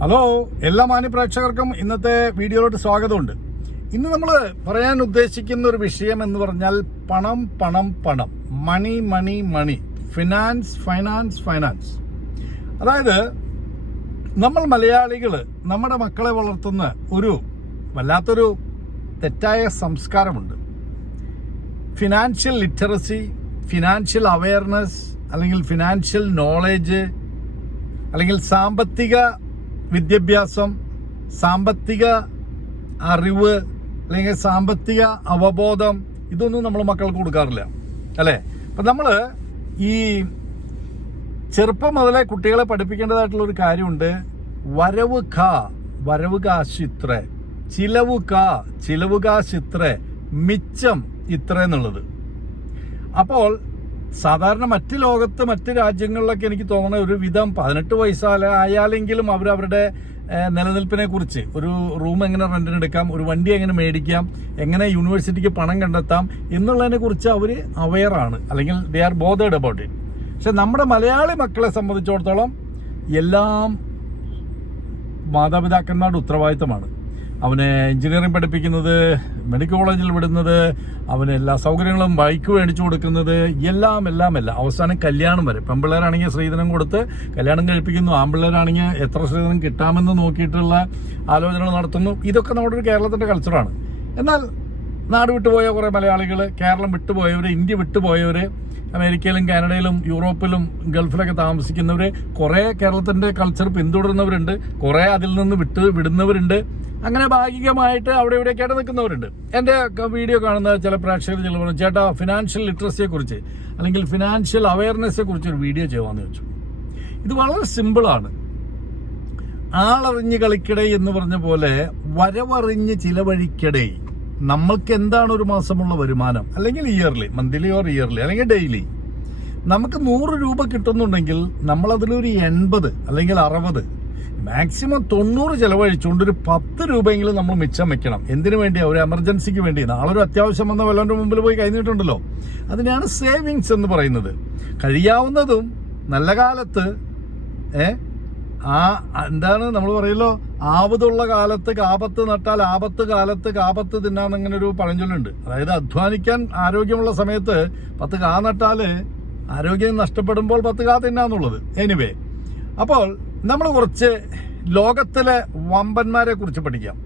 Hello എല്ലാ മാന്യ പ്രേക്ഷകർക്കും ഇന്നത്തെ വീഡിയോയിലോട്ട് സ്വാഗതമുണ്ട്. ഇന്ന് നമ്മൾ പറയാൻ ഉദ്ദേശിക്കുന്ന ഒരു വിഷയം എന്ന് പറഞ്ഞാൽ പണം പണം പണം. Money money money. Finance finance finance അതായത് നമ്മൾ മലയാളികൾ നമ്മുടെ മക്കളെ വളർത്തുന്ന ഒരു വല്ലാത്തൊരു തെറ്റായ സംസ്കാരമുണ്ട്. ഫിനാൻഷ്യൽ ലിറ്ററസി ഫിനാൻഷ്യൽ അവയർനെസ് അല്ലെങ്കിൽ ഫിനാൻഷ്യൽ നോളേജ് അല്ലെങ്കിൽ സാമ്പത്തിക വിദ്യാഭ്യാസം സാമ്പത്തിക അറിവ് അല്ലെങ്കിൽ സാമ്പത്തിക അവബോധം ഇതൊന്നും നമ്മൾ മക്കൾക്ക് കൊടുക്കാറില്ല. അല്ലേ? അപ്പം നമ്മൾ ഈ ചെറുപ്പം മുതലേ കുട്ടികളെ പഠിപ്പിക്കേണ്ടതായിട്ടുള്ള ഒരു കാര്യമുണ്ട്. വരവ് ക വരവ് കാശിത്ര ചിലവ് ക ചിലവ് കാശിത്ര മിച്ചം ഇത്ര എന്നുള്ളത്. അപ്പോൾ സാധാരണ മറ്റ് ലോകത്ത് മറ്റ് രാജ്യങ്ങളിലൊക്കെ എനിക്ക് തോന്നുന്ന ഒരു വിധം പതിനെട്ട് വയസ്സാല ആയാലെങ്കിലും അവരവരുടെ നിലനിൽപ്പിനെ കുറിച്ച് ഒരു റൂം എങ്ങനെ റെന്റിന് എടുക്കാം ഒരു വണ്ടി എങ്ങനെ മേടിക്കാം എങ്ങനെ യൂണിവേഴ്സിറ്റിക്ക് പണം കണ്ടെത്താം എന്നുള്ളതിനെ കുറിച്ച് അവർ അവെയറാണ് അല്ലെങ്കിൽ they are bothered about it പക്ഷെ നമ്മുടെ മലയാളി മക്കളെ സംബന്ധിച്ചിടത്തോളം എല്ലാം മാതാപിതാക്കന്മാരുടെ ഉത്തരവാദിത്തമാണ്. അവനെ എഞ്ചിനീയറിംഗ് പഠിപ്പിക്കുന്നത് മെഡിക്കൽ കോളേജിൽ വിടുന്നത് അവന് എല്ലാ സൗകര്യങ്ങളും ബൈക്ക് മേടിച്ചു കൊടുക്കുന്നത് എല്ലാം എല്ലാം എല്ലാം. അവസാനം കല്യാണം വരെ. പെമ്പിള്ളേരാണെങ്കിൽ സ്ത്രീധനം കൊടുത്ത് കല്യാണം കഴിപ്പിക്കുന്നു ആമ്പിള്ളേരാണെങ്കിൽ എത്ര സ്ത്രീധനം കിട്ടാമെന്ന് നോക്കിയിട്ടുള്ള ആലോചനകൾ നടത്തുന്നു. ഇതൊക്കെ നമ്മുടെ ഒരു കേരളത്തിന്റെ കൾച്ചറാണ്. എന്നാൽ നാട് വിട്ടുപോയ കുറേ മലയാളികൾ കേരളം വിട്ടുപോയവർ ഇന്ത്യ വിട്ടുപോയവർ അമേരിക്കയിലും കാനഡയിലും യൂറോപ്പിലും ഗൾഫിലൊക്കെ താമസിക്കുന്നവർ കുറേ കേരളത്തിന്റെ കൾച്ചർ പിന്തുടരുന്നവരുണ്ട് കുറേ അതിൽ നിന്ന് വിട്ട് വിടുന്നവരുണ്ട്. അങ്ങനെ ഭാഗികമായിട്ട് അവിടെ ഇവിടെയൊക്കെ ആയിട്ട് നിൽക്കുന്നവരുണ്ട്. എന്റെ വീഡിയോ കാണുന്ന ചില പ്രേക്ഷകർ ചില പറഞ്ഞു ചേട്ടാ ഫിനാൻഷ്യൽ ലിറ്ററസിയെക്കുറിച്ച് അല്ലെങ്കിൽ ഫിനാൻഷ്യൽ അവയർനെസ്സെ കുറിച്ച് ഒരു വീഡിയോ ചെയ്യാമെന്ന് ചോദിച്ചു. ഇത് വളരെ സിമ്പിളാണ് ആളറിഞ്ഞ് കളിക്കടേ എന്ന് പറഞ്ഞ പോലെ വരവറിഞ്ഞ് ചിലവഴിക്കടേ. നമ്മൾക്ക് എന്താണ് ഒരു മാസമുള്ള വരുമാനം? അല്ലെങ്കിൽ ഇയർലി മന്ത്ലി ഓർ ഇയർലി അല്ലെങ്കിൽ ഡെയിലി നമുക്ക് നൂറ് രൂപ കിട്ടുന്നുണ്ടെങ്കിൽ നമ്മൾ അതിലൊരു എൺപത് അല്ലെങ്കിൽ അറുപത് മാക്സിമം തൊണ്ണൂറ് ചിലവഴിച്ചുകൊണ്ട് ഒരു പത്ത് രൂപയെങ്കിലും നമ്മൾ മിച്ചം വെക്കണം. എന്തിനു വേണ്ടിയാ ഒരു എമർജൻസിക്ക് വേണ്ടി. നാളെ ഒരു അത്യാവശ്യം വന്ന വല്ലവന്റെ മുമ്പിൽ പോയി കഴിഞ്ഞിട്ടുണ്ടല്ലോ അതിനാണ് സേവിങ്സ് എന്ന് പറയുന്നത്. കഴിയാവുന്നതും നല്ല കാലത്ത് ഏ ആ എന്താണ് നമ്മൾ പറയല്ലോ? ആപത്തുള്ള കാലത്ത് കാപത്ത് നട്ടാൽ ആപത്ത് കാലത്ത് കാപത്ത് തിന്നാന്ന് അങ്ങനെ ഒരു പഴഞ്ചൊല്ലുണ്ട്. അതായത് അധ്വാനിക്കാൻ ആരോഗ്യമുള്ള സമയത്ത് പത്ത് കാ നട്ടാൽ ആരോഗ്യം നഷ്ടപ്പെടുമ്പോൾ പത്ത് കാ തിന്നാന്നുള്ളത്. എനിവേ അപ്പോൾ നമ്മൾ കുറച്ച് ലോകത്തിലെ വമ്പന്മാരെ കുറിച്ച് പഠിക്കാം.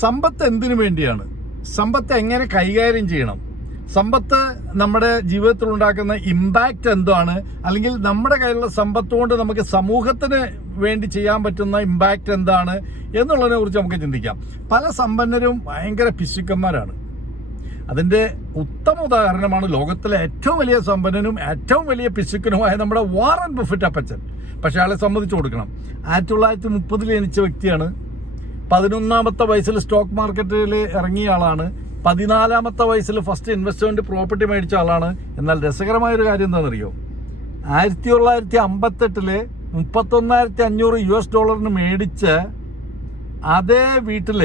സമ്പത്ത് എന്തിനു വേണ്ടിയാണ്? സമ്പത്ത് എങ്ങനെ കൈകാര്യം ചെയ്യണം? സമ്പത്ത് നമ്മുടെ ജീവിതത്തിൽ ഉണ്ടാക്കുന്ന ഇമ്പാക്റ്റ് എന്താണ്? അല്ലെങ്കിൽ നമ്മുടെ കയ്യിലുള്ള സമ്പത്ത് കൊണ്ട് നമുക്ക് സമൂഹത്തിന് വേണ്ടി ചെയ്യാൻ പറ്റുന്ന ഇമ്പാക്റ്റ് എന്താണ് എന്നുള്ളതിനെ കുറിച്ച് നമുക്ക് ചിന്തിക്കാം. പല സമ്പന്നരും ഭയങ്കര പിശുക്കന്മാരാണ്. അതിന്റെ ഉത്തമ ഉദാഹരണമാണ് ലോകത്തിലെ ഏറ്റവും വലിയ സമ്പന്നനും ഏറ്റവും വലിയ പിശുക്കനുമായ നമ്മുടെ വാറൻ ബുഫറ്റ് അപ്പച്ചൻ. പക്ഷെ അയാളെ സമ്മതിച്ചു കൊടുക്കണം. ആയിരത്തി തൊള്ളായിരത്തി മുപ്പതിൽ ജനിച്ച വ്യക്തിയാണ്. പതിനൊന്നാമത്തെ വയസ്സിൽ സ്റ്റോക്ക് മാർക്കറ്റിൽ ഇറങ്ങിയ ആളാണ്. പതിനാലാമത്തെ വയസ്സിൽ ഫസ്റ്റ് ഇൻവെസ്റ്റ്മെന്റ് പ്രോപ്പർട്ടി മേടിച്ച ആളാണ്. എന്നാൽ രസകരമായ ഒരു കാര്യം എന്താണെന്നറിയോ? ആയിരത്തി തൊള്ളായിരത്തി അമ്പത്തെട്ടിൽ മുപ്പത്തൊന്നായിരത്തി അഞ്ഞൂറ് യു എസ് ഡോളറിന് മേടിച്ച് അതേ വീട്ടിൽ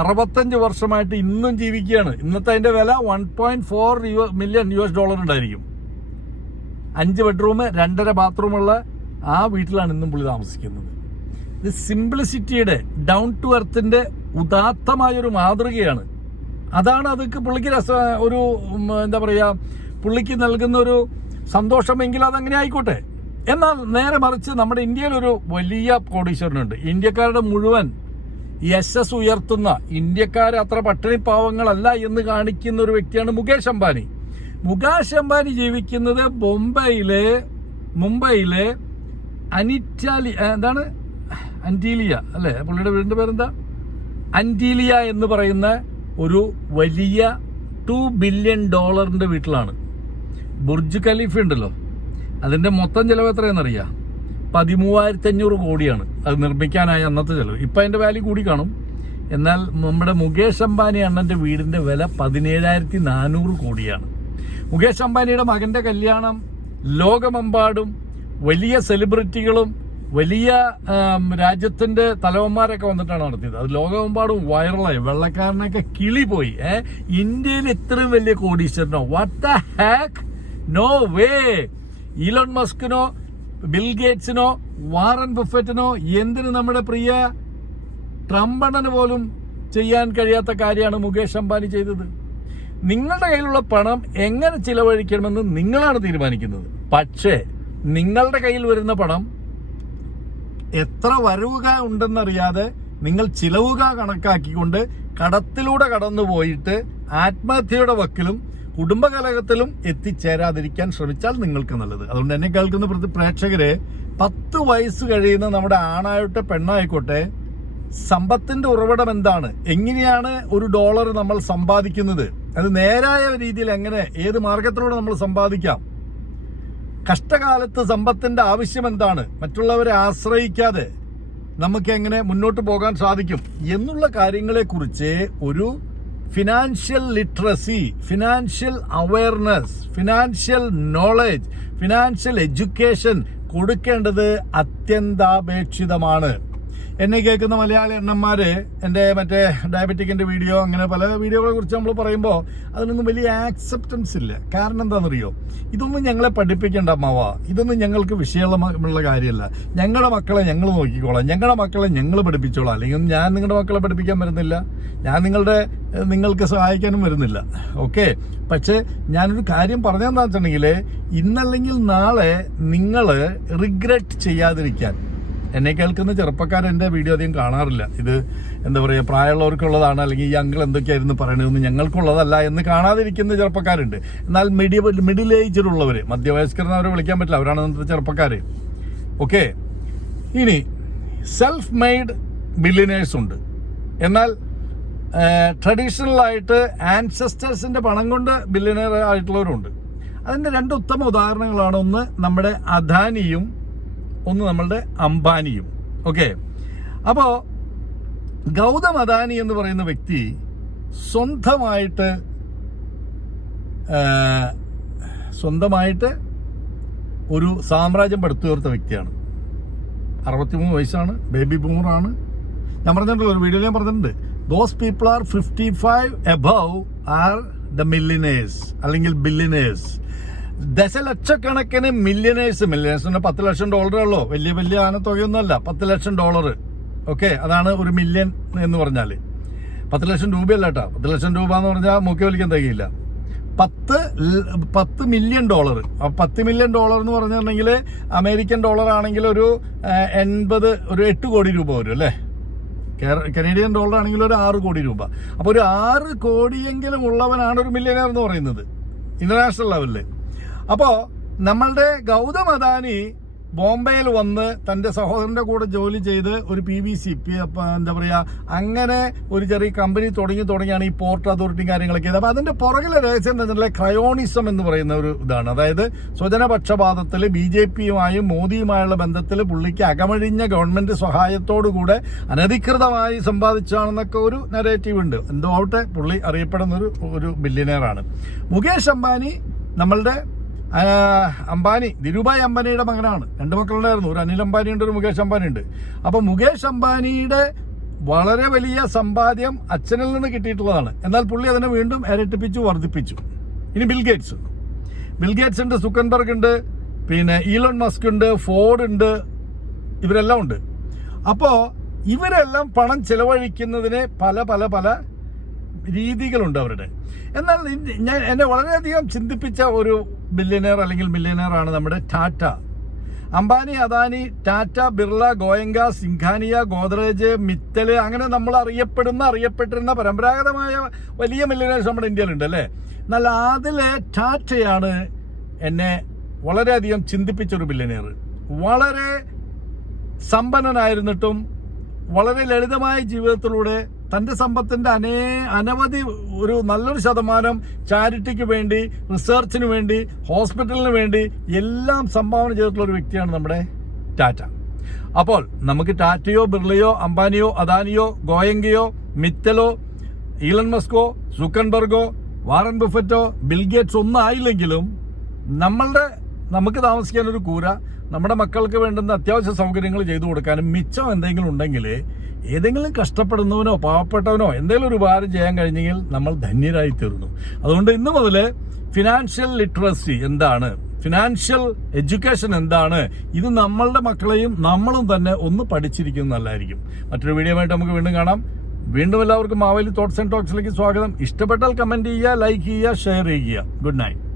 അറുപത്തഞ്ച് വർഷമായിട്ട് ഇന്നും ജീവിക്കുകയാണ്. ഇന്നത്തെ അതിന്റെ വില one point four million U S dollar ഉണ്ടായിരിക്കും. അഞ്ച് ബെഡ്റൂം രണ്ടര ബാത്റൂമുള്ള ആ വീട്ടിലാണ് ഇന്നും പുള്ളി താമസിക്കുന്നത്. ഇത് സിംപ്ലിസിറ്റിയുടെ ഡൗൺ ടു എർത്തിന്റെ ഉദാത്തമായൊരു മാതൃകയാണ്. അതാണ് അതൊക്കെ പുള്ളിക്ക് രസ ഒരു എന്താ പറയുക പുള്ളിക്ക് നൽകുന്ന ഒരു സന്തോഷമെങ്കിൽ അതങ്ങനെ ആയിക്കോട്ടെ. എന്നാൽ നേരെ മറിച്ച് നമ്മുടെ ഇന്ത്യയിൽ ഒരു വലിയ കോടീശ്വരനുണ്ട്. ഇന്ത്യക്കാരുടെ മുഴുവൻ യശസ് ഉയർത്തുന്ന ഇന്ത്യക്കാർ അത്ര പട്ടിണി പാവങ്ങളല്ല എന്ന് കാണിക്കുന്ന ഒരു വ്യക്തിയാണ് മുകേഷ് അംബാനി. മുകേഷ് അംബാനി ജീവിക്കുന്നത് ബൊംബെയിലെ മുംബൈയിലെ അനിറ്റാലി എന്താണ്? അന്റീലിയ അല്ലേ? പുള്ളിയുടെ വീടിന്റെ പേരെന്താ? അന്റീലിയ എന്ന് പറയുന്ന ഒരു വലിയ ടു ബില്യൺ ഡോളറിന്റെ വീട്ടിലാണ്. ബുർജ് ഖലീഫ ഉണ്ടല്ലോ. അതിന്റെ മൊത്തം ചിലവ് എത്രയാണെന്നറിയാം? പതിമൂവായിരത്തി അഞ്ഞൂറ് കോടിയാണ്. അത് നിർമ്മിക്കാനായ അന്നത്തെ ചിലവ്. ഇപ്പം അതിന്റെ വാല്യൂ കൂടി കാണും. എന്നാൽ നമ്മുടെ മുകേഷ് അംബാനി അണ്ണന്റെ വീടിന്റെ വില പതിനേഴായിരത്തി നാനൂറ് കോടിയാണ്. മുകേഷ് അംബാനിയുടെ മകന്റെ കല്യാണം ലോകമെമ്പാടും വലിയ സെലിബ്രിറ്റികളും വലിയ രാജ്യത്തിന്റെ തലവന്മാരൊക്കെ വന്നിട്ടാണ് നടത്തിയത്. അത് ലോകമെമ്പാടും വൈറലായി വെള്ളക്കാരനൊക്കെ കിളി പോയി. ഏ? ഇന്ത്യയിൽ ഇത്രയും വലിയ കോടീശ്വരനോ? What the heck no way Elon മസ്കിനോ Bill ഗേറ്റ്സിനോ വാറൻ ബുഫറ്റിനോ എന്തിന് നമ്മുടെ പ്രിയ ട്രംപണന് പോലും ചെയ്യാൻ കഴിയാത്ത കാര്യമാണ് മുകേഷ് അംബാനി ചെയ്തത്? നിങ്ങളുടെ കയ്യിലുള്ള പണം എങ്ങനെ ചിലവഴിക്കണമെന്ന് നിങ്ങളാണ് തീരുമാനിക്കുന്നത്. പക്ഷേ നിങ്ങളുടെ കയ്യിൽ വരുന്ന പണം എത്ര വരവുക ഉണ്ടെന്നറിയാതെ നിങ്ങൾ ചിലവുക കണക്കാക്കിക്കൊണ്ട് കടത്തിലൂടെ കടന്നു പോയിട്ട് ആത്മഹത്യയുടെ വക്കിലും കുടുംബകലഹത്തിലും എത്തിച്ചേരാതിരിക്കാൻ ശ്രമിച്ചാൽ നിങ്ങൾക്ക് നല്ലത്. അതുകൊണ്ട് എന്നെ കേൾക്കുന്ന പ്രതി പ്രേക്ഷകരെ പത്ത് വയസ്സ് കഴിയുന്ന നമ്മുടെ ആണായോട്ടെ പെണ്ണായിക്കോട്ടെ സമ്പത്തിന്റെ ഉറവിടം എന്താണ്? എങ്ങനെയാണ് ഒരു ഡോളർ നമ്മൾ സമ്പാദിക്കുന്നത്? അത് നേരായ രീതിയിൽ എങ്ങനെ ഏത് മാർഗത്തിലൂടെ നമ്മൾ സമ്പാദിക്കാം? കഷ്ടകാലത്ത് സമ്പത്തിന്റെ ആവശ്യം എന്താണ്? മറ്റുള്ളവരെ ആശ്രയിക്കാതെ നമുക്ക് എങ്ങനെ മുന്നോട്ട് പോകാൻ സാധിക്കും? എന്നുള്ള കാര്യങ്ങളെക്കുറിച്ച് ഒരു financial literacy financial awareness financial knowledge financial education കൊടുക്കേണ്ടത് അത്യന്താപേക്ഷിതമാണ്. എന്നെ കേൾക്കുന്ന മലയാളി എണ്ണന്മാര് എന്റെ മറ്റേ ഡയബറ്റിക്കിന്റെ വീഡിയോ അങ്ങനെ പല വീഡിയോകളെ കുറിച്ച് നമ്മൾ പറയുമ്പോൾ അതിനൊന്നും വലിയ ആക്സെപ്റ്റൻസ് ഇല്ല. കാരണം എന്താണെന്നറിയോ? ഇതൊന്നും ഞങ്ങളെ പഠിപ്പിക്കേണ്ട അമ്മാവ. ഇതൊന്നും ഞങ്ങൾക്ക് വിഷയമുള്ള കാര്യമല്ല. ഞങ്ങളുടെ മക്കളെ ഞങ്ങൾ നോക്കിക്കോളാം. ഞങ്ങളുടെ മക്കളെ ഞങ്ങൾ പഠിപ്പിച്ചോളാം. അല്ലെങ്കിൽ ഞാൻ നിങ്ങളുടെ മക്കളെ പഠിപ്പിക്കാൻ വരുന്നില്ല. ഞാൻ നിങ്ങളുടെ നിങ്ങൾക്ക് സഹായിക്കാനും വരുന്നില്ല. ഓക്കെ പക്ഷേ ഞാനൊരു കാര്യം പറഞ്ഞതെന്ന് വെച്ചിട്ടുണ്ടെങ്കിൽ ഇന്നല്ലെങ്കിൽ നാളെ നിങ്ങൾ റിഗ്രറ്റ് ചെയ്യാതിരിക്കാൻ എന്നെ കേൾക്കുന്ന ചെറുപ്പക്കാർ എന്റെ വീഡിയോ അധികം കാണാറില്ല. ഇത് എന്താ പറയുക പ്രായമുള്ളവർക്കുള്ളതാണ് അല്ലെങ്കിൽ ഈ അങ്കിൾ എന്തൊക്കെയായിരുന്നു പറയണതെന്ന് ഞങ്ങൾക്കുള്ളതല്ല എന്ന് കാണാതിരിക്കുന്ന ചെറുപ്പക്കാരുണ്ട്. എന്നാൽ മിഡി മിഡിൽ ഏജിലുള്ളവർ മധ്യവയസ്കരെന്ന് അവരെ വിളിക്കാൻ പറ്റില്ല. അവരാണ് ഇന്നത്തെ ചെറുപ്പക്കാർ ഓക്കെ. ഇനി സെൽഫ് മെയ്ഡ് ബില്ലിനേഴ്സ് ഉണ്ട്. എന്നാൽ ട്രഡീഷണൽ ആയിട്ട് ആൻസെസ്റ്റേഴ്സിന്റെ പണം കൊണ്ട് ബില്ലിനർ ആയിട്ടുള്ളവരുണ്ട്. അതിന്റെ രണ്ട് ഉത്തമ ഉദാഹരണങ്ങളാണ് ഒന്ന് നമ്മുടെ അദാനിയും ഒന്ന് നമ്മളുടെ അംബാനിയും. ഓക്കെ അപ്പോ ഗൗതം അദാനി എന്ന് പറയുന്ന വ്യക്തി സ്വന്തമായിട്ട് സ്വന്തമായിട്ട് ഒരു സാമ്രാജ്യം പടുത്തുയർത്ത വ്യക്തിയാണ്. അറുപത്തിമൂന്ന് വയസ്സാണ് ബേബി ബൂമറാണ് ഞാൻ പറഞ്ഞിട്ടുള്ള ഒരു വീഡിയോയിൽ ഞാൻ പറഞ്ഞിട്ടുണ്ട്. Those people are fifty five above are the millionaires അല്ലെങ്കിൽ ബില്ലിനേഴ്സ് ദശലക്ഷക്കണക്കിന് മില്യനേഴ്സ് മില്യനേഴ്സ് പറഞ്ഞാൽ പത്ത് ലക്ഷം ഡോളറേ ഉള്ളൂ. വലിയ വലിയ ആനത്തുകയൊന്നുമല്ല പത്ത് ലക്ഷം ഡോളർ ഓക്കെ അതാണ് ഒരു മില്യൺ എന്ന് പറഞ്ഞാൽ പത്ത് ലക്ഷം രൂപയല്ല കേട്ടോ. പത്ത് ലക്ഷം രൂപ എന്ന് പറഞ്ഞാൽ മൂക്കി വലിക്കാൻ തികയില്ല. പത്ത് പത്ത് മില്യൺ ഡോളർ പത്ത് മില്യൺ ഡോളർ എന്ന് പറഞ്ഞിട്ടുണ്ടെങ്കിൽ അമേരിക്കൻ ഡോളർ ആണെങ്കിൽ ഒരു എൺപത് ഒരു എട്ട് കോടി രൂപ വരും അല്ലേ? കനേഡിയൻ ഡോളർ ആണെങ്കിൽ ഒരു ആറ് കോടി രൂപ. അപ്പോൾ ഒരു ആറ് കോടിയെങ്കിലും ഉള്ളവനാണ് ഒരു മില്യനർ എന്ന് പറയുന്നത്. ഇന്റർനാഷണൽ ലെവലിൽ അപ്പോൾ നമ്മളുടെ ഗൗതം അദാനി ബോംബെയിൽ വന്ന് തന്റെ സഹോദരന്റെ കൂടെ ജോലി ചെയ്ത് ഒരു പി വി സി എന്താ പറയാ അങ്ങനെ ഒരു ചെറിയ കമ്പനി തുടങ്ങി തുടങ്ങിയാണ് ഈ പോർട്ട് അതോറിറ്റി കാര്യങ്ങളൊക്കെ ചെയ്തത്. അപ്പൊ അതിന്റെ പുറകിലെ രഹസ്യം എന്താ ക്രയോണിസം എന്ന് പറയുന്ന ഒരു ഇതാണ്. അതായത് സ്വജനപക്ഷപാതത്തിൽ ബി ജെ പിയുമായും മോദിയുമായുള്ള ബന്ധത്തിൽ പുള്ളിക്ക് അകമഴിഞ്ഞ ഗവൺമെന്റ് സഹായത്തോടുകൂടെ അനധികൃതമായി സമ്പാദിച്ചാണെന്നൊക്കെ ഒരു നെറേറ്റീവ് ഉണ്ട്. എന്തോ ആവട്ടെ പുള്ളി അറിയപ്പെടുന്ന ഒരു ഒരു ബില്യനെയറാണ് മുകേഷ് അംബാനി നമ്മളുടെ അംബാനി ധിരുഭായ് അംബാനിയുടെ മകനാണ്. രണ്ട് മക്കളുണ്ടായിരുന്നു. ഒരു അനിൽ അംബാനി ഉണ്ട് ഒരു മുകേഷ് അംബാനി ഉണ്ട് അപ്പൊ മുകേഷ് അംബാനിയുടെ വളരെ വലിയ സമ്പാദ്യം അച്ഛനിൽ നിന്ന് കിട്ടിയിട്ടുള്ളതാണ്. എന്നാൽ പുള്ളി അതിനെ വീണ്ടും ഇരട്ടിപ്പിച്ചു വർദ്ധിപ്പിച്ചു. ഇനി Bill Gates Bill Gates Bill Gates ഉണ്ട് സുക്കൻബർഗ് ഉണ്ട് പിന്നെ ഈലോൺ മസ്ക് ഉണ്ട് ഫോർഡ് ഉണ്ട് ഇവരെല്ലാം ഉണ്ട്. അപ്പോ ഇവരെല്ലാം പണം ചെലവഴിക്കുന്നതിന് പല പല പല രീതികളുണ്ട് അവരുടെ. എന്നാൽ ഞാൻ എന്നെ വളരെയധികം ചിന്തിപ്പിച്ച ഒരു ബില്യനർ അല്ലെങ്കിൽ മില്യനെയർ ആണ് നമ്മുടെ ടാറ്റ. അംബാനി അദാനി ടാറ്റ ബിർള ഗോയങ്ക സിംഘാനിയ ഗോദ്രേജ് മിത്തൽ അങ്ങനെ നമ്മൾ അറിയപ്പെടുന്ന അറിയപ്പെട്ടിരുന്ന പരമ്പരാഗതമായ വലിയ മില്യനേഴ്സ് നമ്മുടെ ഇന്ത്യയിലുണ്ട് അല്ലേ? എന്നാൽ അതിലെ ടാറ്റയാണ് എന്നെ വളരെയധികം ചിന്തിപ്പിച്ച ഒരു ബില്യനർ വളരെ സമ്പന്നനായിരുന്നിട്ടും വളരെ ലളിതമായ ജീവിതത്തിലൂടെ തന്റെ സമ്പത്തിന്റെ അനേ അനവധി ഒരു നല്ലൊരു ശതമാനം ചാരിറ്റിക്ക് വേണ്ടി റിസർച്ചിന് വേണ്ടി ഹോസ്പിറ്റലിന് വേണ്ടി എല്ലാം സംഭാവന ചെയ്തിട്ടുള്ള ഒരു വ്യക്തിയാണ് നമ്മുടെ ടാറ്റ. അപ്പോൾ നമുക്ക് ടാറ്റയോ ബിർളയോ അംബാനിയോ അദാനിയോ ഗോയങ്കയോ മിത്തലോ ഈലൻ മസ്കോ സുക്കൻബർഗോ വാറൻ ബുഫറ്റോ ബിൽഗേറ്റ്സ് ഒന്നും ആയില്ലെങ്കിലും നമ്മളുടെ നമുക്ക് താമസിക്കാൻ ഒരു കൂര നമ്മുടെ മക്കൾക്ക് വേണ്ടുന്ന അത്യാവശ്യ സൗകര്യങ്ങൾ ചെയ്തു കൊടുക്കാനും മിച്ചം എന്തെങ്കിലും ഉണ്ടെങ്കിൽ ഏതെങ്കിലും കഷ്ടപ്പെടുന്നവനോ പാവപ്പെട്ടവനോ എന്തെങ്കിലും ഒരു ഉപകാരം ചെയ്യാൻ കഴിഞ്ഞെങ്കിൽ നമ്മൾ ധന്യരായി തീർന്നു അതുകൊണ്ട് ഇന്ന് മുതൽ ഫിനാൻഷ്യൽ ലിറ്ററസി എന്താണ്? ഫിനാൻഷ്യൽ എഡ്യൂക്കേഷൻ എന്താണ്? ഇത് നമ്മളുടെ മക്കളെയും നമ്മളും തന്നെ ഒന്ന് പഠിച്ചിരിക്കുന്നത് നല്ലതായിരിക്കും. മറ്റൊരു വീഡിയോ ആയിട്ട് നമുക്ക് വീണ്ടും കാണാം. വീണ്ടും എല്ലാവർക്കും മാവേലി തോട്ട്സ് ആൻഡ് ടോക്സിലേക്ക് സ്വാഗതം. ഇഷ്ടപ്പെട്ടാൽ കമന്റ് ചെയ്യുക ലൈക്ക് ചെയ്യുക ഷെയർ ചെയ്യുക. Good night